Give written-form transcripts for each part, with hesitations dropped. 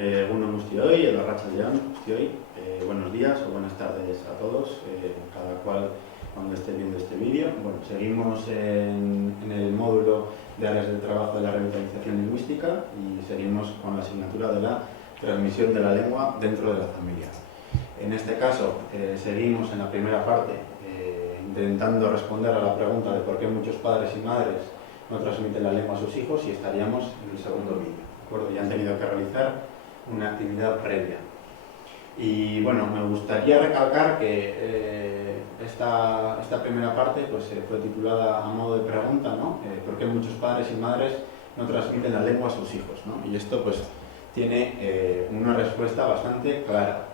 Egunon guztioi, edo arratsaldean guztioi. Buenos días o buenas tardes a todos, cada cual cuando esté viendo este vídeo. Bueno, seguimos en el módulo de áreas de trabajo de la revitalización lingüística y seguimos con la asignatura de la transmisión de la lengua dentro de la familia. En este caso, seguimos en la primera parte intentando responder a la pregunta de por qué muchos padres y madres no transmiten la lengua a sus hijos, y estaríamos en el segundo vídeo. ¿De acuerdo? Ya han tenido que realizar una actividad previa. Y bueno, me gustaría recalcar que esta primera parte pues, fue titulada a modo de pregunta, ¿no? ¿Por qué muchos padres y madres no transmiten la lengua a sus hijos, ¿no? Y esto pues tiene una respuesta bastante clara.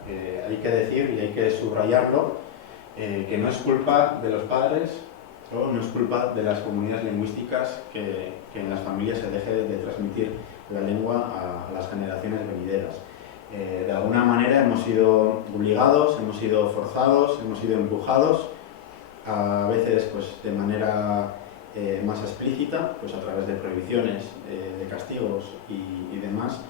Hay que decir y hay que subrayarlo, que no es culpa de los padres o no es culpa de las comunidades lingüísticas que en las familias se deje de transmitir la lengua a las generaciones venideras. De alguna manera hemos sido obligados, hemos sido forzados, hemos sido empujados, a veces pues, de manera más explícita, pues a través de prohibiciones, de castigos y demás,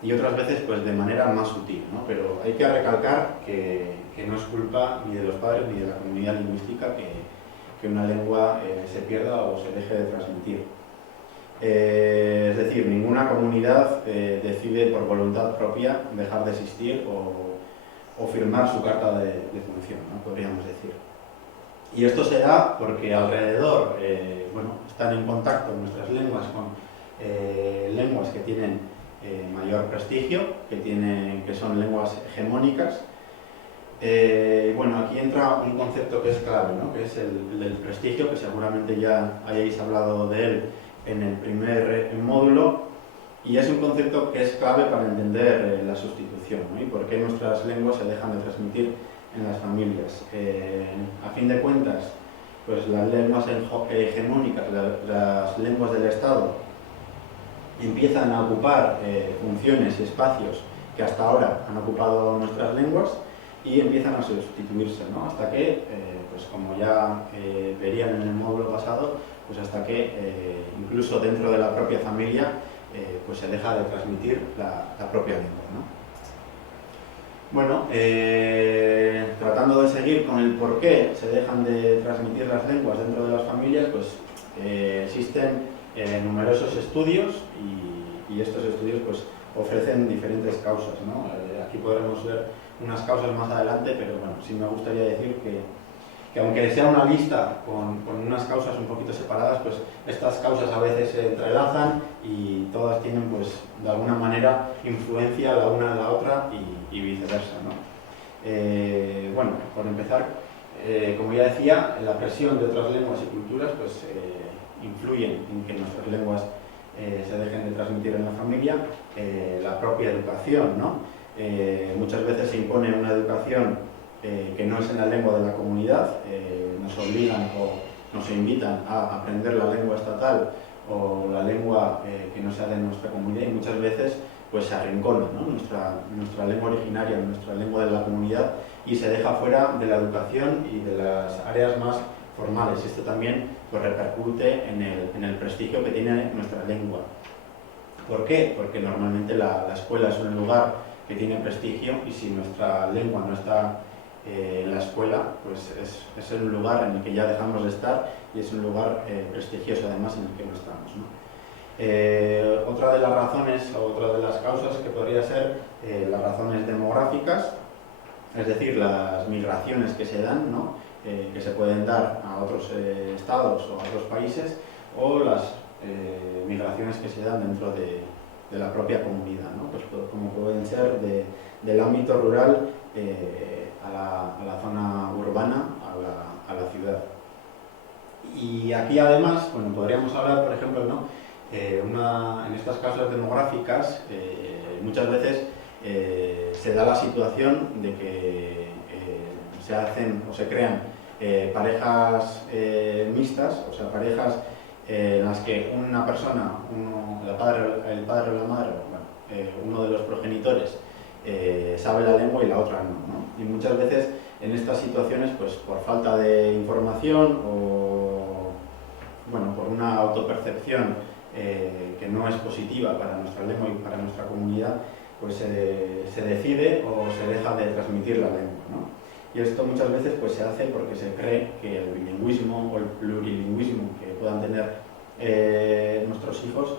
y otras veces pues, de manera más sutil, ¿no? Pero hay que recalcar que no es culpa ni de los padres ni de la comunidad lingüística que una lengua se pierda o se deje de transmitir. Es decir, ninguna comunidad decide por voluntad propia dejar de existir o firmar su carta de función, ¿no? Podríamos decir. Y esto se da porque alrededor bueno, están en contacto nuestras lenguas con lenguas que tienen mayor prestigio, que son lenguas hegemónicas. Bueno, aquí entra un concepto que es clave, ¿no? Que es el del prestigio, que seguramente ya hayáis hablado de él en el primer módulo, y es un concepto que es clave para entender la sustitución, ¿no? Y por qué nuestras lenguas se dejan de transmitir en las familias. A fin de cuentas, pues las lenguas hegemónicas, las lenguas del Estado, empiezan a ocupar funciones y espacios que hasta ahora han ocupado nuestras lenguas y empiezan a sustituirse, ¿no? Hasta que, pues como ya verían en el módulo pasado, pues hasta que incluso dentro de la propia familia pues se deja de transmitir la propia lengua, ¿no? Bueno, tratando de seguir con el por qué se dejan de transmitir las lenguas dentro de las familias, pues existen numerosos estudios y estos estudios pues ofrecen diferentes causas, ¿no? Aquí podremos ver unas causas más adelante, pero bueno, sí me gustaría decir que aunque sea una lista con unas causas un poquito separadas, pues estas causas a veces se entrelazan y todas tienen pues de alguna manera influencia la una en la otra y viceversa, ¿no? Bueno, por empezar, como ya decía, la presión de otras lenguas y culturas pues influyen en que nuestras lenguas se dejen de transmitir en la familia. La propia educación, ¿no? Muchas veces se impone una educación que no es en la lengua de la comunidad, nos obligan o nos invitan a aprender la lengua estatal o la lengua que no sea de nuestra comunidad, y muchas veces pues se arrincona, ¿no? nuestra lengua originaria, nuestra lengua de la comunidad, y se deja fuera de la educación y de las áreas más formales. Esto también pues, repercute en el prestigio que tiene nuestra lengua. ¿Por qué? Porque normalmente la escuela es un lugar que tiene prestigio, y si nuestra lengua no está en la escuela, pues es un lugar en el que ya dejamos de estar, y es un lugar prestigioso además en el que no estamos, ¿no? Otra de las razones o otra de las causas que podría ser las razones demográficas, es decir, las migraciones que se dan, ¿no? Que se pueden dar a otros estados o a otros países, o las migraciones que se dan dentro de la propia comunidad, ¿no? Pues como pueden ser del ámbito rural a la zona urbana, a la ciudad. Y aquí además, bueno, podríamos hablar, por ejemplo, ¿no? En estas causas demográficas, muchas veces se da la situación de que se hacen o se crean parejas mixtas, o sea, parejas en las que una persona, el padre o la madre, bueno, uno de los progenitores sabe la lengua y la otra no, ¿no? Y muchas veces en estas situaciones, pues por falta de información o bueno, por una autopercepción que no es positiva para nuestra lengua y para nuestra comunidad, pues se decide o se deja de transmitir la lengua, ¿no? Y esto muchas veces pues se hace porque se cree que el bilingüismo o el plurilingüismo que puedan tener nuestros hijos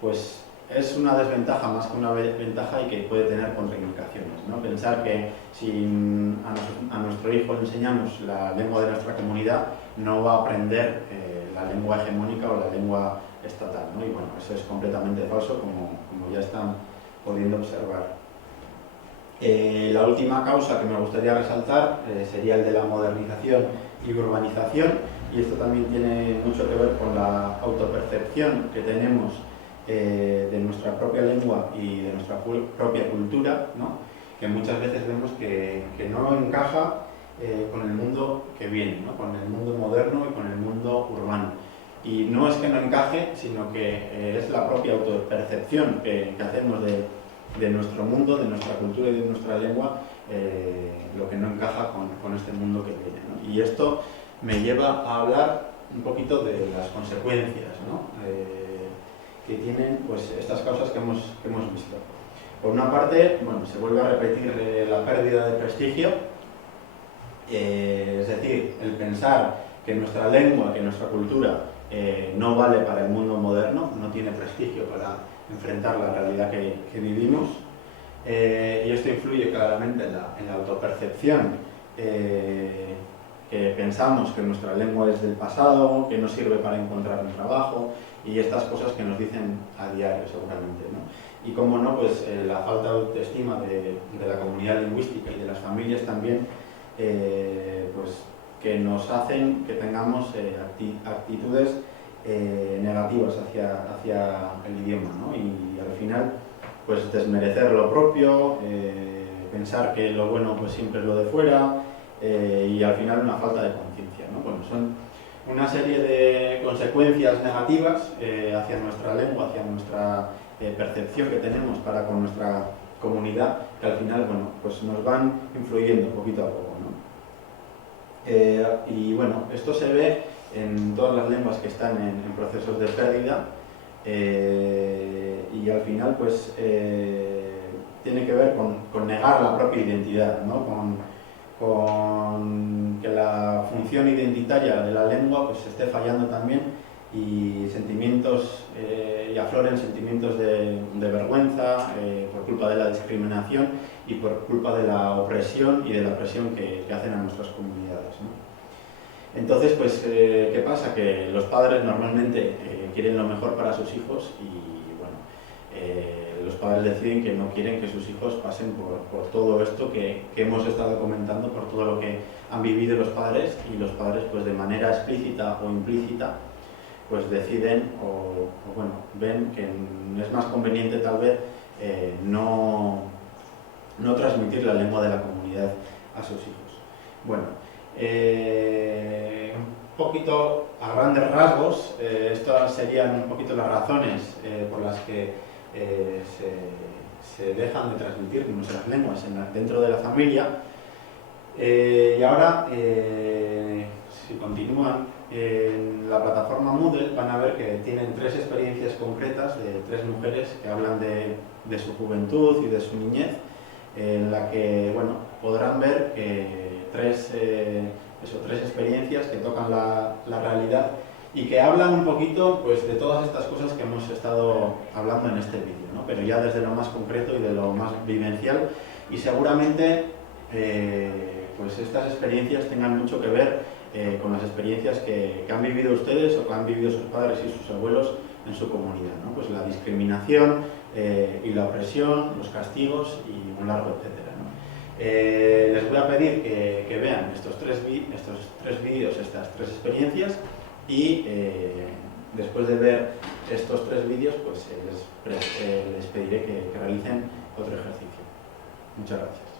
pues es una desventaja más que una ventaja y que puede tener contraindicaciones, ¿no? Pensar que si a nuestro hijo le enseñamos la lengua de nuestra comunidad, no va a aprender la lengua hegemónica o la lengua estatal, ¿no? Y bueno, eso es completamente falso, como ya están pudiendo observar. La última causa que me gustaría resaltar sería el de la modernización y urbanización, y esto también tiene mucho que ver con la autopercepción que tenemos de nuestra propia lengua y de nuestra propia cultura, ¿no? Que muchas veces vemos que no encaja con el mundo que viene, ¿no? Con el mundo moderno y con el mundo urbano. Y no es que no encaje, sino que es la propia autopercepción que hacemos de nuestro mundo, de nuestra cultura y de nuestra lengua, lo que no encaja con este mundo que viene, ¿no? Y esto me lleva a hablar un poquito de las consecuencias, ¿no? Que tienen pues, estas causas que hemos visto. Por una parte, bueno, se vuelve a repetir la pérdida de prestigio, es decir, el pensar que nuestra lengua, que nuestra cultura no vale para el mundo moderno, no tiene prestigio para enfrentar la realidad que vivimos, y esto influye claramente en la autopercepción, que pensamos que nuestra lengua es del pasado, que no sirve para encontrar un trabajo, y estas cosas que nos dicen a diario seguramente, ¿no? Y como no, pues la falta de autoestima de la comunidad lingüística y de las familias también, pues que nos hacen que tengamos actitudes negativas hacia el idioma, ¿no? Y al final pues desmerecer lo propio, pensar que lo bueno pues siempre es lo de fuera, y al final una falta de conciencia, ¿no? Bueno, son una serie de consecuencias negativas hacia nuestra lengua, hacia nuestra percepción que tenemos para con nuestra comunidad, que al final, bueno, pues nos van influyendo poquito a poco, ¿no? Y bueno, esto se ve en todas las lenguas que están en procesos de pérdida, y al final pues tiene que ver con negar la propia identidad, ¿no? Con que la función identitaria de la lengua pues esté fallando también, y sentimientos y afloren sentimientos de vergüenza por culpa de la discriminación y por culpa de la opresión y de la presión que hacen a nuestras comunidades, ¿no? Entonces, pues, ¿qué pasa? Que los padres normalmente quieren lo mejor para sus hijos y, bueno, los padres deciden que no quieren que sus hijos pasen por todo esto que hemos estado comentando, por todo lo que han vivido los padres, y los padres, pues, de manera explícita o implícita, pues deciden o bueno, ven que es más conveniente tal vez no transmitir la lengua de la comunidad a sus hijos. Bueno, un poquito a grandes rasgos, estas serían un poquito las razones por las que se dejan de transmitir nuestras lenguas dentro de la familia. Y ahora, si continúan en la plataforma Moodle, van a ver que tienen 3 experiencias concretas de 3 mujeres que hablan de su juventud y de su niñez, en la que, bueno, podrán ver que 3 experiencias que tocan la realidad y que hablan un poquito, pues, de todas estas cosas que hemos estado hablando en este vídeo, ¿no? Pero ya desde lo más concreto y de lo más vivencial, y seguramente pues estas experiencias tengan mucho que ver con las experiencias que han vivido ustedes o que han vivido sus padres y sus abuelos en su comunidad, ¿no? Pues la discriminación y la opresión, los castigos y un largo etcétera, ¿no? Les voy a pedir que vean estos tres vídeos, estas 3 experiencias, y después de ver estos 3 vídeos, pues les pediré que realicen otro ejercicio. Muchas gracias.